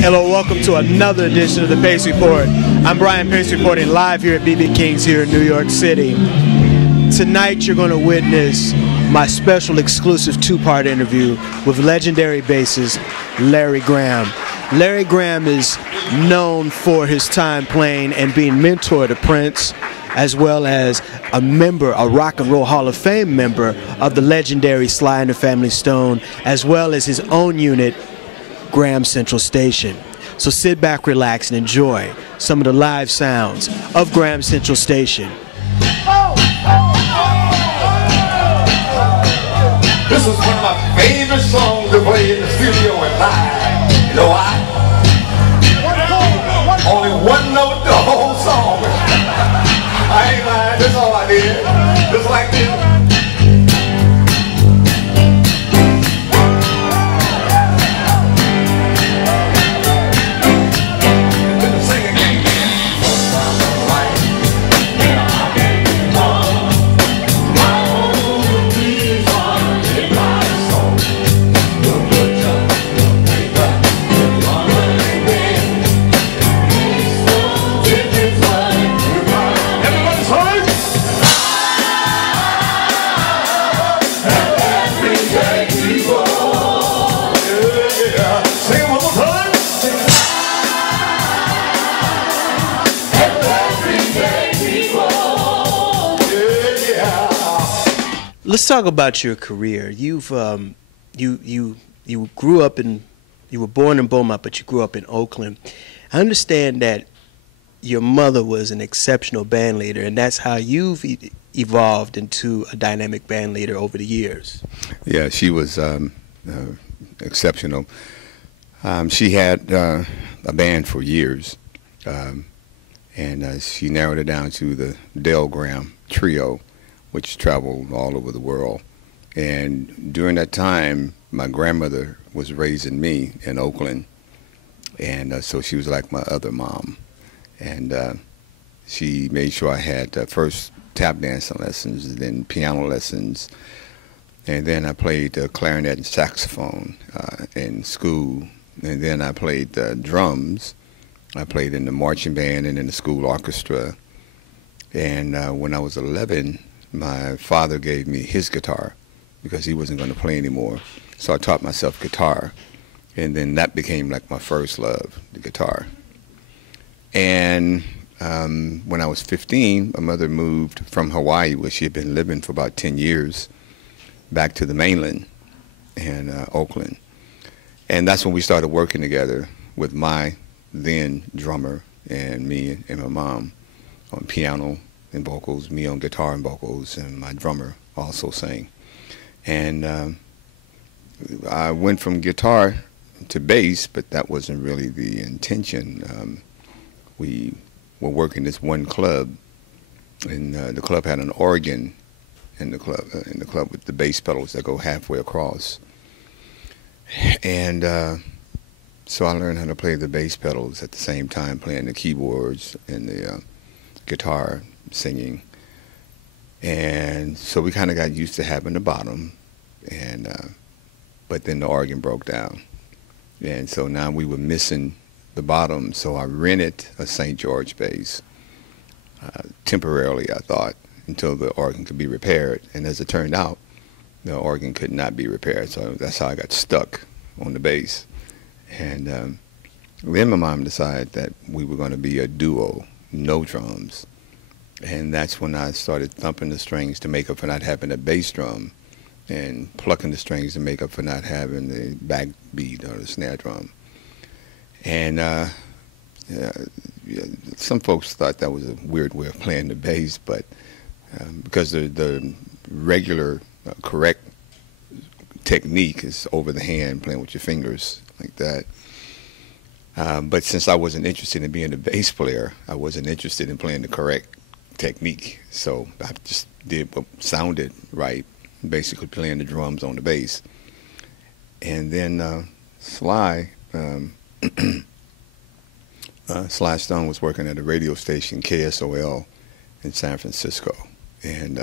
Hello, welcome to another edition of the Pace Report. I'm Brian Pace reporting live here at BB King's here in New York City. Tonight you're going to witness my special exclusive two-part interview with legendary bassist Larry Graham. Larry Graham is known for his time playing and being mentor to Prince, as well as a member, a Rock and Roll Hall of Fame member of the legendary Sly and the Family Stone, as well as his own unit, Graham Central Station. So sit back, relax, and enjoy some of the live sounds of Graham Central Station. This is one of my favorite songs to play in the studio and live. You know why? Only one note the whole song. I ain't lying, that's all I did. Just like this. Let's talk about your career. You grew up in, you were born in Beaumont, but you grew up in Oakland. I understand that your mother was an exceptional band leader, and that's how you've evolved into a dynamic band leader over the years. Yeah, she was exceptional. She had a band for years, and she narrowed it down to the Dale Graham Trio, which traveled all over the world. And during that time, my grandmother was raising me in Oakland, and so she was like my other mom. And she made sure I had first tap dancing lessons, then piano lessons, and then I played clarinet and saxophone in school, and then I played drums. I played in the marching band and in the school orchestra. And when I was 11, my father gave me his guitar because he wasn't going to play anymore. So I taught myself guitar, and then that became like my first love, the guitar. And when I was 15, my mother moved from Hawaii, where she had been living for about 10 years, back to the mainland in Oakland. And that's when we started working together with my then drummer and me and my mom on piano and vocals, me on guitar and vocals, and my drummer also sang. And I went from guitar to bass, but that wasn't really the intention. We were working this one club, and the club had an organ in the club with the bass pedals that go halfway across. And so I learned how to play the bass pedals at the same time playing the keyboards and the guitar, singing. And so we kind of got used to having the bottom, and but then the organ broke down, and so now we were missing the bottom. So I rented a St. George bass temporarily, I thought, until the organ could be repaired. And as it turned out, the organ could not be repaired, so that's how I got stuck on the bass. And then my mom decided that we were going to be a duo, no drums. And that's when I started thumping the strings to make up for not having a bass drum, and plucking the strings to make up for not having the backbeat or the snare drum. And some folks thought that was a weird way of playing the bass, but because the regular correct technique is over the hand, playing with your fingers like that. But since I wasn't interested in being a bass player, I wasn't interested in playing the correct technique, so I just did what sounded right, basically playing the drums on the bass. And then Sly Sly Stone was working at a radio station, KSOL, in San Francisco, and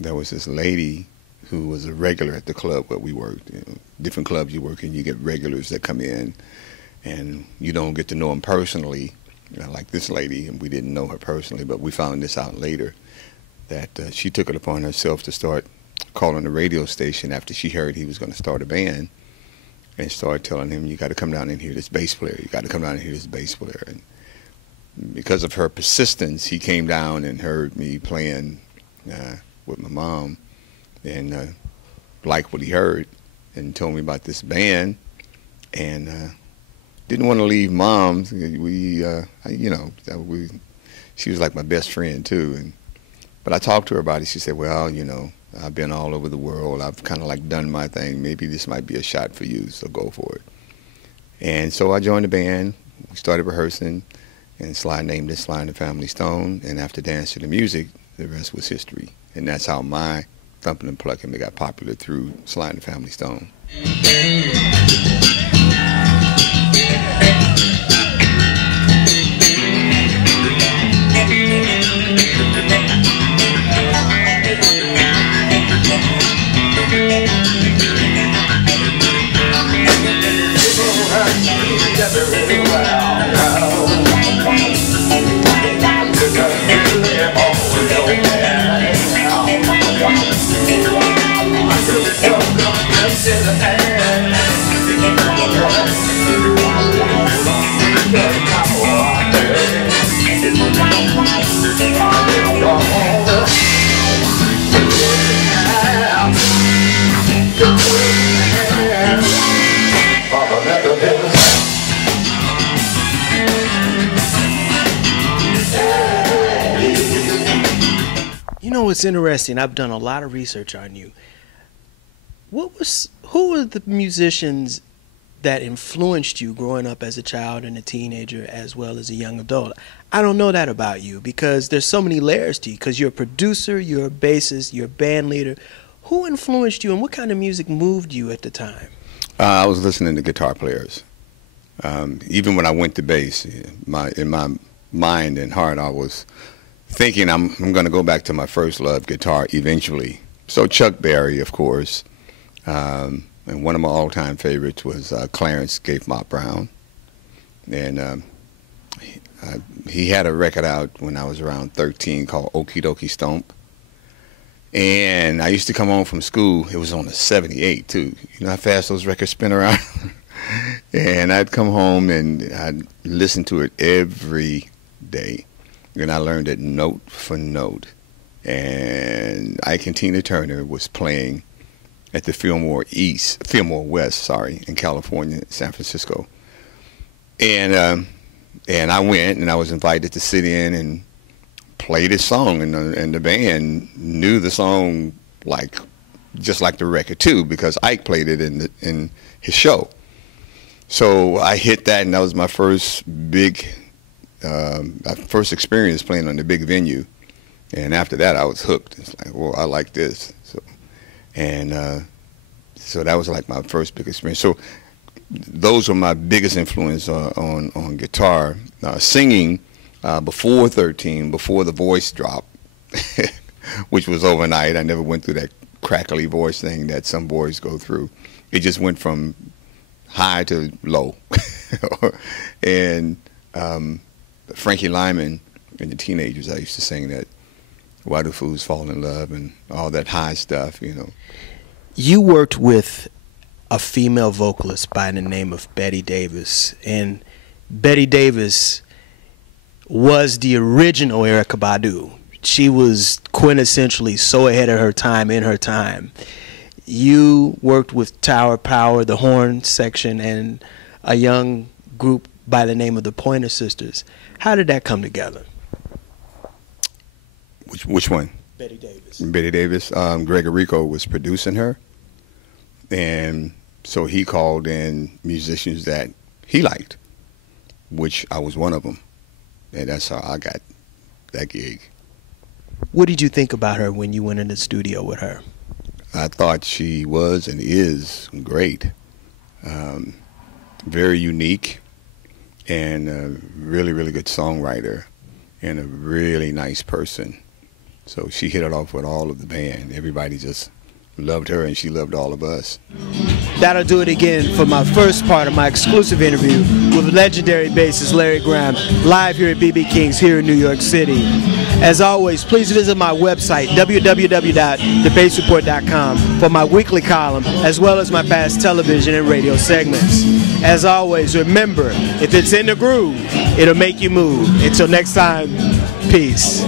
there was this lady who was a regular at the club where we worked. You know, different clubs you work in, you get regulars that come in, and you don't get to know them personally, like this lady, and we didn't know her personally, but we found this out later, that she took it upon herself to start calling the radio station after she heard he was going to start a band, and started telling him, you got to come down and hear this bass player, you got to come down and hear this bass player. And because of her persistence, he came down and heard me playing with my mom, and liked what he heard, and told me about this band, and didn't want to leave Mom. She was like my best friend too. But I talked to her about it. She said, well, I've been all over the world. I've kind of like done my thing. Maybe this might be a shot for you, so go for it. And so I joined the band. We started rehearsing, and Sly named it Sly and the Family Stone. And after Dance to the Music, the rest was history. And that's how my Thumpin and Pluckin got popular, through Sly and the Family Stone. It's interesting. I've done a lot of research on you. Who were the musicians that influenced you growing up as a child and a teenager as well as a young adult? I don't know that about you, because there's so many layers to you, because you're a producer, you're a bassist, you're a band leader. Who influenced you, and what kind of music moved you at the time? I was listening to guitar players. Even when I went to bass, in my mind and heart, I was thinking I'm going to go back to my first love, guitar, eventually. So Chuck Berry, of course, and one of my all-time favorites was Clarence Gape Mop Brown. And he had a record out when I was around 13 called Okie Dokie Stomp. And I used to come home from school. It was on a 78, too. You know how fast those records spin around? And I'd come home and I'd listen to it every day. And I learned it note for note. And Ike and Tina Turner was playing at the Fillmore West, in California, San Francisco. And I went, and I was invited to sit in and play this song, and the band knew the song just like the record too, because Ike played it in his show. So I hit that, and that was my first first experience playing on the big venue. And after that, I was hooked. It's like, well, I like this. So that was like my first big experience. So those were my biggest influence on guitar. Singing, before 13, before the voice drop, which was overnight. I never went through that crackly voice thing that some boys go through. It just went from high to low. And Frankie Lyman and the Teenagers, I used to sing that Why Do Fools Fall in Love and all that high stuff, You worked with a female vocalist by the name of Betty Davis, and Betty Davis was the original Erykah Badu. She was quintessentially so ahead of her time in her time. You worked with Tower Power, the horn section, and a young group by the name of the Pointer Sisters. How did that come together? Which one? Betty Davis. Betty Davis. Greg Errico was producing her, and so he called in musicians that he liked, which I was one of them, and that's how I got that gig. What did you think about her when you went in the studio with her? I thought she was and is great, very unique, and a really, really good songwriter, and a really nice person. So she hit it off with all of the band. Everybody just loved her and she loved all of us. That'll do it again for my first part of my exclusive interview with legendary bassist Larry Graham, live here at BB King's here in New York City. As always, please visit my website, www.thebassreport.com, for my weekly column, as well as my past television and radio segments. As always, remember, if it's in the groove, it'll make you move. Until next time, peace.